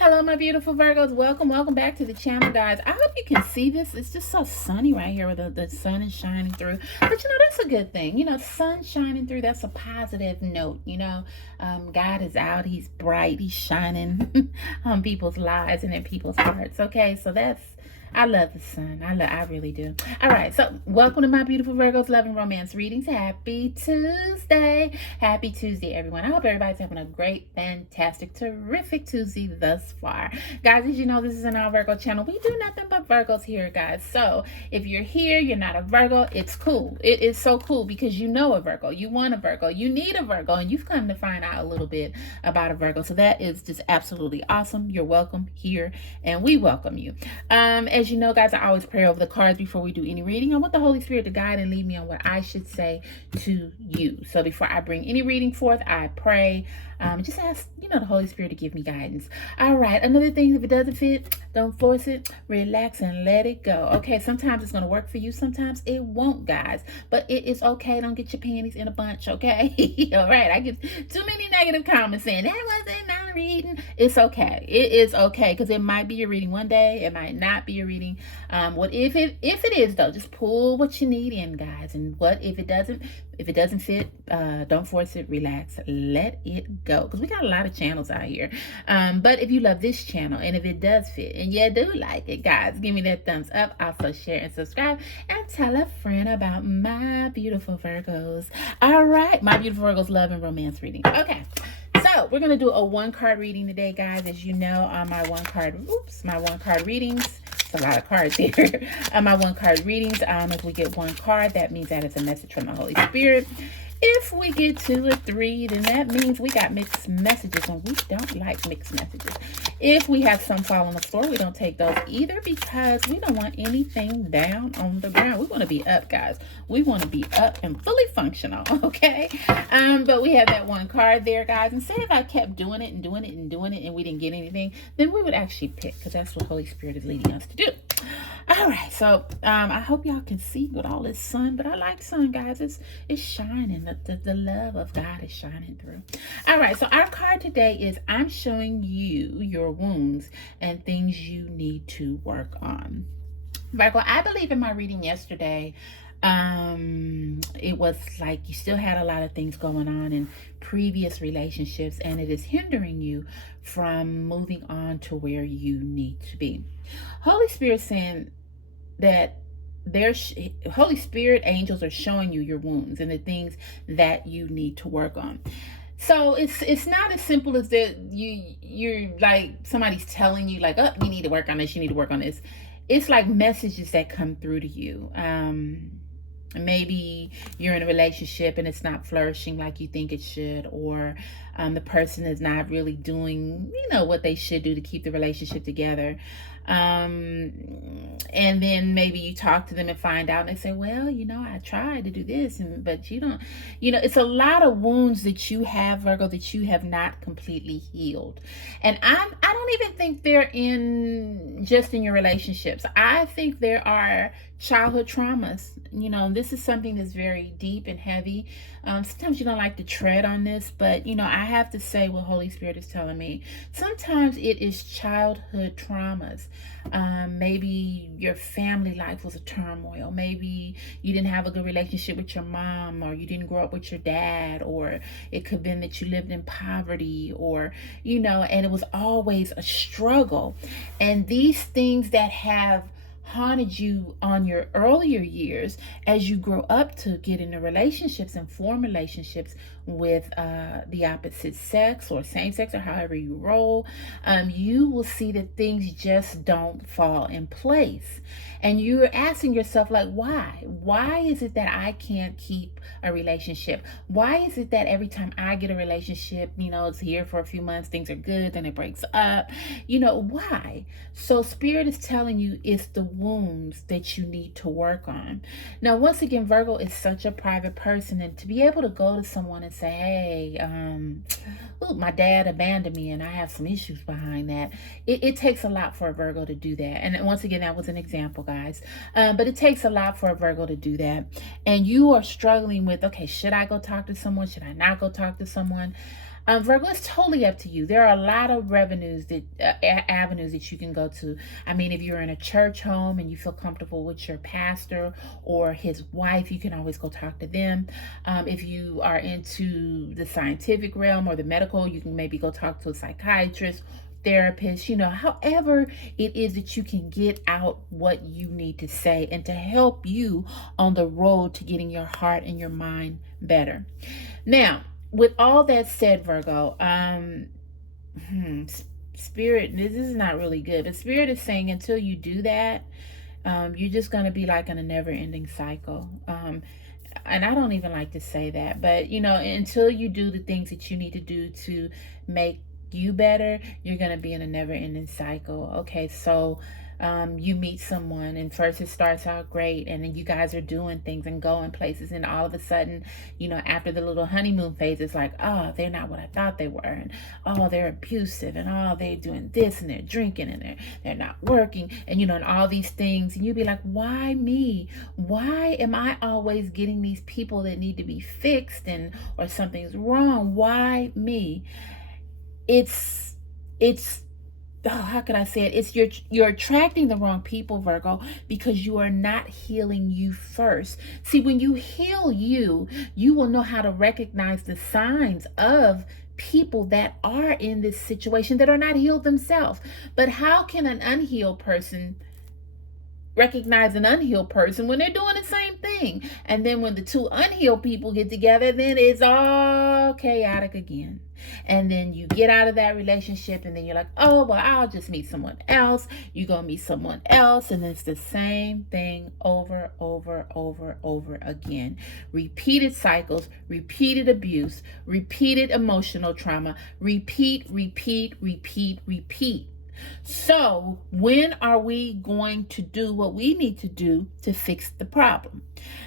Hello, my beautiful Virgos. Welcome back to the channel, guys. I hope you can see this. It's just so sunny right here where the sun is shining through. But, that's a good thing. Sun shining through, that's a positive note. God is out. He's bright. He's shining on people's lives and in people's hearts. Okay, so I love the sun. I really do. All right, so welcome to my beautiful Virgos Love and Romance readings. Happy Tuesday. Happy Tuesday, everyone. I hope everybody's having a great, fantastic, terrific Tuesday thus far. Guys, as you know, this is an all Virgo channel. We do nothing but Virgos here, guys. So if you're here, you're not a Virgo, it's cool. It is so cool because you know a Virgo. You want a Virgo. You need a Virgo, and you've come to find out a little bit about a Virgo. So that is just absolutely awesome. You're welcome here, and we welcome you. As you know, guys, I always pray over the cards before we do any reading. I want the Holy Spirit to guide and lead me on what I should say to you. So before I bring any reading forth, I pray. Just ask, the Holy Spirit to give me guidance. All right. Another thing, if it doesn't fit, don't force it. Relax and let it go. Okay. Sometimes it's going to work for you. Sometimes it won't, guys. But it is okay. Don't get your panties in a bunch. Okay. All right. I get too many negative comments saying that wasn't my reading. It's okay. It is okay because it might be your reading one day. It might not be your reading. What if it is though? Just pull what you need in, guys. And what if it doesn't? If it doesn't fit, don't force it. Relax. Let it go. Because we got a lot of channels out here. But if you love this channel and if it does fit and you do like it, guys, give me that thumbs up. Also share and subscribe and tell a friend about my beautiful Virgos. All right. My beautiful Virgos love and romance reading. Okay. So we're going to do a one card reading today, guys. As you know, on my one card readings, it's a lot of cards here. On my one card readings, if we get one card, that means that it's a message from the Holy Spirit. If we get 2 or 3, then that means we got mixed messages, and we don't like mixed messages. If we have some fall on the floor, we don't take those either because we don't want anything down on the ground. We want to be up, guys. We want to be up and fully functional, okay? But we have that one card there, guys. And say if I kept doing it and doing it and doing it and we didn't get anything, then we would actually pick because that's what Holy Spirit is leading us to do. All right, so I hope y'all can see with all this sun, but I like sun, guys. It's shining. The love of God is shining through. All right, so our card today is I'm showing you your wounds and things you need to work on. Virgo, I believe in my reading yesterday, it was like you still had a lot of things going on in previous relationships, and it is hindering you from moving on to where you need to be. Holy Spirit saying that Holy Spirit angels are showing you your wounds and the things that you need to work on. So it's not as simple as that you're like somebody's telling you like, oh, you need to work on this, you need to work on this. It's like messages that come through to you. Maybe you're in a relationship and it's not flourishing like you think it should, or the person is not really doing, what they should do to keep the relationship together. And then maybe you talk to them and find out and they say, well, I tried to do this, but you don't, it's a lot of wounds that you have, Virgo, that you have not completely healed. And I don't even think they're just in your relationships. I think there are childhood traumas. This is something that's very deep and heavy. Sometimes you don't like to tread on this, but I have to say what Holy Spirit is telling me. Sometimes it is childhood traumas. Maybe your family life was a turmoil. Maybe you didn't have a good relationship with your mom, or you didn't grow up with your dad, or it could have been that you lived in poverty, or and it was always a struggle. And these things that have haunted you on your earlier years, as you grow up to get into relationships and form relationships with the opposite sex or same sex, or however you roll, you will see that things just don't fall in place. And you're asking yourself, like, why is it that I can't keep a relationship? Why is it that every time I get a relationship, it's here for a few months, things are good, then it breaks up? Why? So Spirit is telling you it's the wounds that you need to work on. Now, once again, Virgo is such a private person, and to be able to go to someone and say, hey, my dad abandoned me and I have some issues behind that. It takes a lot for a Virgo to do that. And once again, that was an example, guys. But it takes a lot for a Virgo to do that. And you are struggling with, okay, should I go talk to someone? Should I not go talk to someone? Virgo, it's totally up to you. There are a lot of avenues that you can go to. I mean, if you're in a church home and you feel comfortable with your pastor or his wife, you can always go talk to them. If you are into the scientific realm or the medical, you can maybe go talk to a psychiatrist, therapist, however it is that you can get out what you need to say and to help you on the road to getting your heart and your mind better. Now, with all that said, Virgo, Spirit, this is not really good, but Spirit is saying until you do that, you're just going to be like in a never-ending cycle. And I don't even like to say that, but until you do the things that you need to do to make you better, you're going to be in a never-ending cycle. Okay, so you meet someone and first it starts out great, and then you guys are doing things and going places, and all of a sudden, after the little honeymoon phase, it's like, oh, they're not what I thought they were, and oh, they're abusive, and oh, they're doing this, and they're drinking, and they're not working, and and all these things, and you'd be like, why me? Why am I always getting these people that need to be fixed, or something's wrong? Why me? It's how can I say it? It's you're attracting the wrong people, Virgo, because you are not healing you first. See, when you heal you, you will know how to recognize the signs of people that are in this situation that are not healed themselves. But how can an unhealed person recognize an unhealed person when they're doing the same thing? And then when the two unhealed people get together, then it's all chaotic again. And then you get out of that relationship, and then you're like, oh, well, I'll just meet someone else. You go meet someone else, and it's the same thing over again. Repeated cycles, repeated abuse, repeated emotional trauma, repeat. So when are we going to do what we need to do to fix the problem?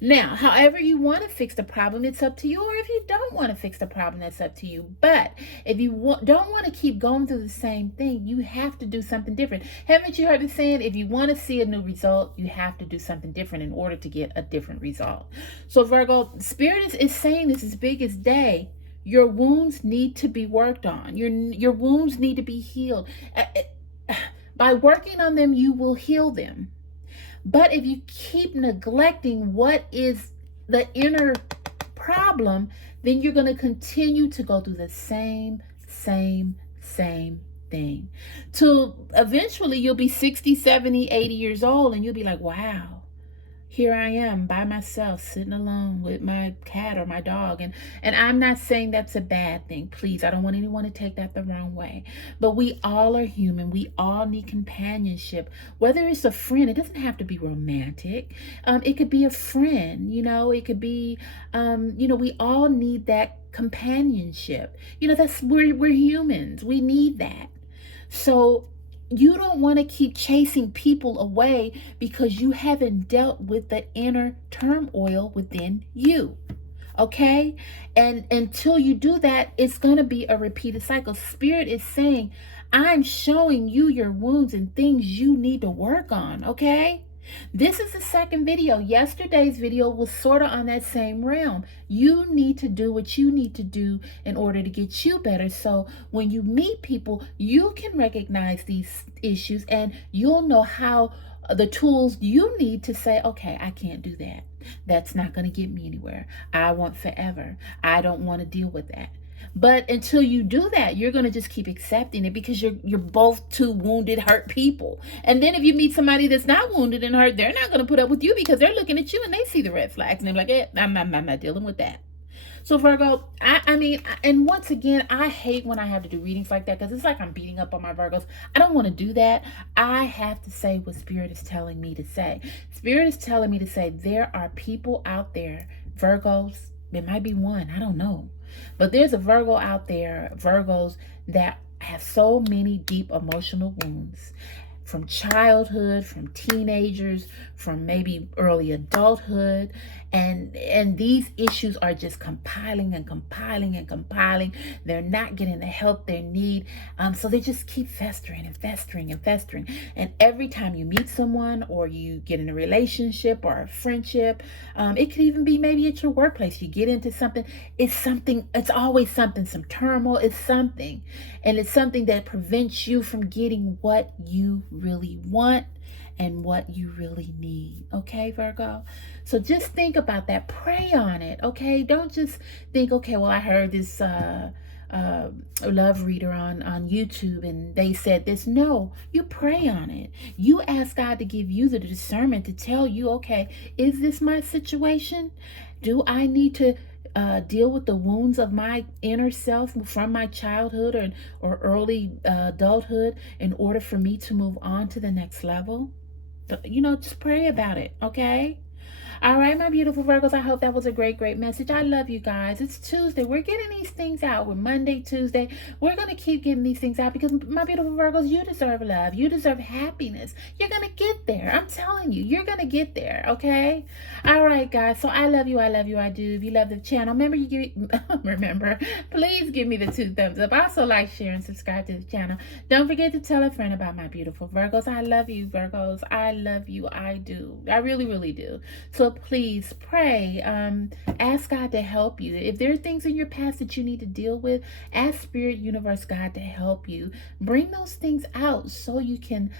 Now, however you want to fix the problem, it's up to you. Or if you don't want to fix the problem, that's up to you. But if you don't want to keep going through the same thing, you have to do something different. Haven't you heard the saying, if you want to see a new result, you have to do something different in order to get a different result? So Virgo, Spirit is saying this is biggest day. Your wounds need to be worked on. Your wounds need to be healed. By working on them, you will heal them. But if you keep neglecting what is the inner problem, then you're going to continue to go through the same thing. Till eventually you'll be 60, 70, 80 years old, and you'll be like, wow, here I am by myself, sitting alone with my cat or my dog. And I'm not saying that's a bad thing. Please, I don't want anyone to take that the wrong way. But we all are human. We all need companionship. Whether it's a friend, it doesn't have to be romantic. It could be a friend, it could be, we all need that companionship. That's we're humans. We need that. So you don't want to keep chasing people away because you haven't dealt with the inner turmoil within you. Okay? And until you do that, it's going to be a repeated cycle. Spirit is saying, I'm showing you your wounds and things you need to work on. Okay? This is the second video. Yesterday's video was sort of on that same realm. You need to do what you need to do in order to get you better. So when you meet people, you can recognize these issues and you'll know how the tools you need to say, okay, I can't do that. That's not going to get me anywhere. I want forever. I don't want to deal with that. But until you do that, you're going to just keep accepting it because you're both two wounded, hurt people. And then if you meet somebody that's not wounded and hurt, they're not going to put up with you because they're looking at you and they see the red flags. And they're like, I'm not dealing with that. So Virgo, I mean, and once again, I hate when I have to do readings like that because it's like I'm beating up on my Virgos. I don't want to do that. I have to say what Spirit is telling me to say. Spirit is telling me to say there are people out there, Virgos, it might be one, I don't know. But there's a Virgo out there, Virgos, that have so many deep emotional wounds. from childhood, from teenagers, from maybe early adulthood, and these issues are just compiling and compiling and compiling. They're not getting the help they need, so they just keep festering and festering and festering. And every time you meet someone, or you get in a relationship or a friendship, it could even be maybe at your workplace, you get into something, it's always something, some turmoil, it's something. And it's something that prevents you from getting what you really want and what you really need. Okay, Virgo? So just think about that. Pray on it. Okay? Don't just think, okay, well, I heard this love reader on YouTube and they said this. No, you pray on it. You ask God to give you the discernment to tell you, okay, is this my situation? Do I need to deal with the wounds of my inner self from my childhood or early adulthood in order for me to move on to the next level? Just pray about it, okay? All right, my beautiful Virgos, I hope that was a great, great message. I love you guys. It's Tuesday. We're getting these things out. We're Monday, Tuesday. We're going to keep getting these things out because, my beautiful Virgos, you deserve love. You deserve happiness. You're going to get there. I'm telling you, you're going to get there, okay? All right, guys. So I love you. I love you. I do. If you love the channel, remember, please give me the 2 thumbs up. Also, like, share, and subscribe to the channel. Don't forget to tell a friend about my beautiful Virgos. I love you, Virgos. I love you. I do. I really, really do. So please pray. Ask God to help you. If there are things in your past that you need to deal with, ask Spirit, Universe, God to help you. Bring those things out so you can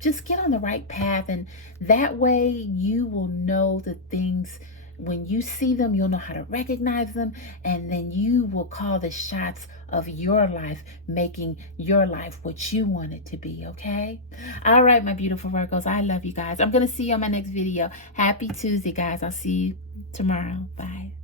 just get on the right path. And that way you will know the things. When you see them, you'll know how to recognize them, and then you will call the shots of your life, making your life what you want it to be, okay? All right, my beautiful Virgos, I love you guys. I'm going to see you on my next video. Happy Tuesday, guys. I'll see you tomorrow. Bye.